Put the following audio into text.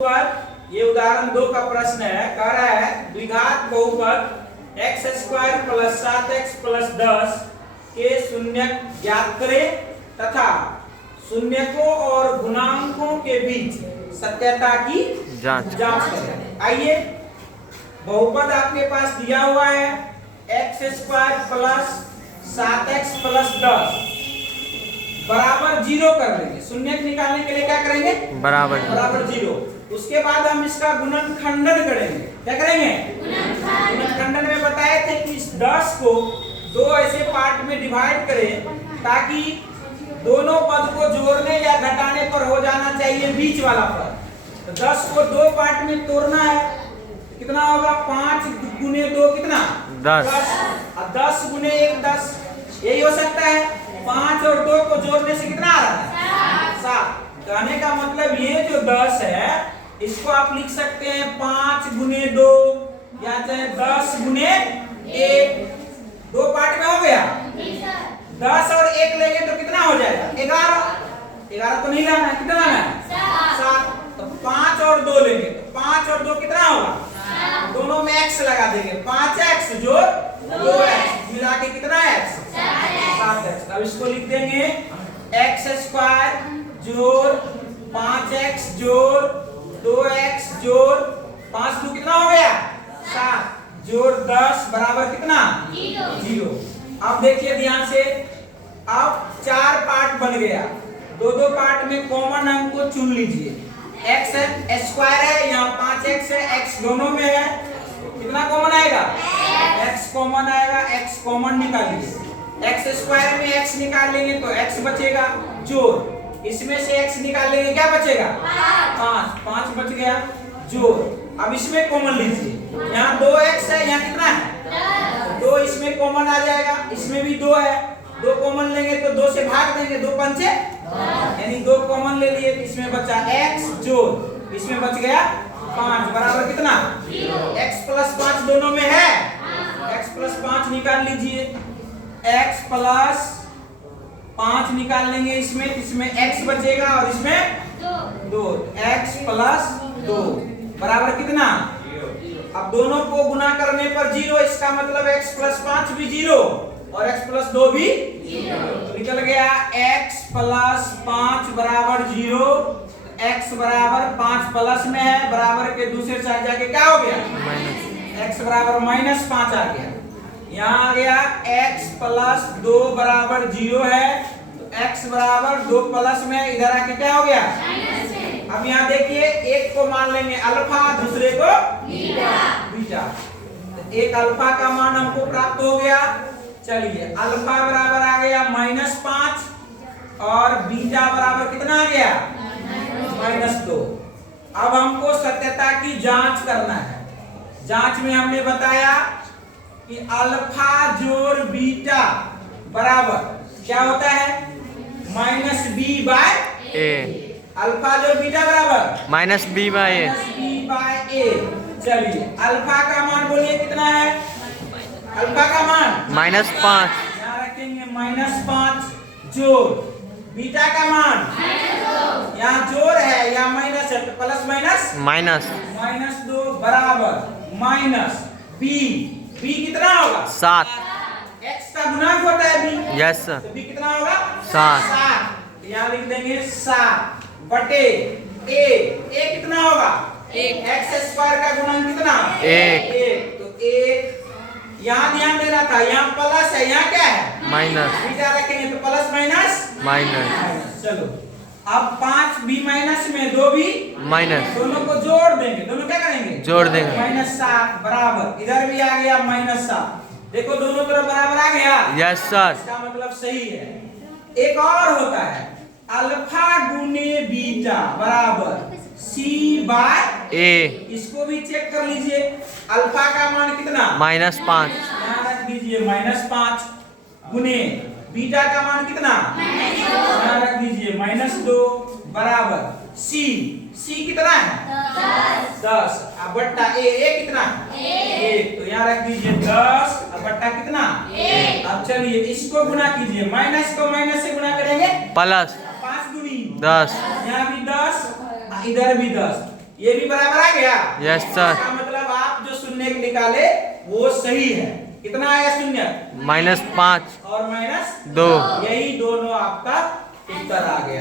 पर ये उदाहरण 2 का प्रश्न है। कह रहा है द्विघात बहुपद x square plus 7x plus 10 के शून्यक ज्ञात करें तथा शून्यकों और गुणांकों के बीच सत्यता की जांच करें। आइए, बहुपद आपके पास दिया हुआ है x square plus 7x plus 10 बराबर 0 कर लेंगे। शून्यक निकालने के लिए क्या करेंगे? बराबर 0। उसके बाद हम इसका गुणनखंडन करेंगे। क्या करेंगे? गुणनखंडन में बताए थे कि इस 10 को 2 ऐसे पार्ट में डिवाइड करें ताकि दोनों पद को जोड़ने या घटाने पर हो जाना चाहिए बीच वाला पद। तो 10 को 2 पार्ट में तोड़ना है, कितना होगा? 5 गुने 2 कितना? 10। और 10 गुने 1 10, यही हो सकता है। 5 और 2 को जोड़ने से कितना आ रहा है? 7। कहने का मतलब ये जो 10 है इसको आप लिख सकते हैं 5 गुने 2 या चाहे 10 गुने 1। 2 पार्ट में हो गया। 10 और 1 लेंगे तो कितना हो जाएगा? 11 तो नहीं लाना है, कितना लाना है? 7। तो 5 और 2 लेंगे तो 5 और 2 कितना होगा? दोनों में x लगा देंगे। 5x जोड़ 2x मिला के कितना x? 7x। अब इसको लिख देंगे x स्क्वायर जोड़ 5x जोड़ 2x जोड़ 5 2 कितना हो गया? 7 जोड़ 10 बराबर कितना? 0। अब देखिए ध्यान से, अब 4 पार्ट बन गया। 2 पार्ट में कॉमन अंक को चुन लीजिए। x स्क्वायर है, यहाँ 5x है, x दोनों में है, कितना कॉमन आएगा? x कॉमन आएगा। x कॉमन निकालिए। x स्क्वायर में x निकाल लेंगे तो x बचेगा जोड़, इसमें से x निकाल लेंगे क्या बचेगा? 5 बच गया जोड़। अब इसमें कॉमन लीजिए, यहाँ 2x है, यहाँ कितना है? 2 इसमें कॉमन आ जाएगा, इसमें भी 2 है। 2 कॉमन लेंगे तो 2 से भाग देंगे, 2 पंचे यानी 2 कॉमन ले लिए, इसमें बचा x जोड़, इसमें बच गया 5 बराबर कितना? x प्लस 5 दोनों में है, x प्लस 5 निकाल लीजिए। x प्लस 5 निकाल लेंगे, इसमें x बचेगा और इसमें 2। x प्लस 2 बराबर कितना? अब दोनों को गुना करने पर 0, इसका मतलब x प्लस 5 भी 0 और x प्लस 2 भी 0। निकल गया x प्लस 5 बराबर 0। x बराबर 5 प्लस में है, बराबर के दूसरे साइड जाके क्या हो गया? x बराबर -5 आ गया। यहाँ आ गया x प्लस 2 बराबर 0 है, x बराबर 2 प्लस में, इधर आके क्या हो गया? अब यहाँ देखिए, एक को मान लेंगे अल्फा, दूसरे को बीटा। तो एक अल्फा का मान हमको प्राप्त हो गया। चलिए, अल्फा बराबर आ गया -5 और बीटा बराबर कितना आ गया? -2। अब हमको सत्यता की जांच करना है। जांच में हमने बताया कि अल्फा जोड़ बीटा बराबर क्या होता है? -b/a। अल्फा जोड़ बीटा बराबर -b/a। चलिए, अल्फा का मान बोलिए कितना है? अल्फा का मान -5। यहाँ रखेंगे -5 जोड़ बीटा का मान, यहाँ जोड़ है या माइनस है, प्लस माइनस -2 बराबर माइनस b कितना होगा? 7। x का गुणांक होता है b। Yes sir. तो b कितना होगा? 7। यहाँ लिख देंगे 7 बटे a कितना होगा? 1। x स्क्वायर का गुणांक कितना? 1। तो 1 यहाँ ध्यान देना था, यहाँ प्लस है, यहाँ क्या है? माइनस। बीटा रखेंगे तो प्लस माइनस। चलो, अब 5 b माइनस में 2 भी माइनस, दोनों को जोड़ देंगे। दोनों क्या करेंगे? जोड़ देंगे। -7 बराबर, इधर भी आ गया -7। देखो दोनों तरफ बराबर आ गया। Yes sir. इसका मतलब सही है। एक और होता है, अल्फा गुने बीटा बराबर c/a। इसको भी चेक कर लीजिए। अल्फा का मान कितना? -5। यहाँ रख दीजिए -5 गुने बीटा का मान कितना? यहाँ रख दीजिए -2 बराबर c कितना है? 10 अब बट्टा a कितना? 1। तो यहाँ रख दीजिए 10 अब बट्टा कितना? 1। अब चलिए इसको गुना कीजिए, माइनस को माइनस से गुना करेंगे प्लस 5 गुनी 10। यहाँ भी 10 इधर भी 10, ये भी बराबर आ गया। Yes sir. इसका मतलब आप जो शून्य निकाले वो सही है। कितना आया शून्य? -5 और -2। दो। यही दोनों आपका उत्तर आ गया।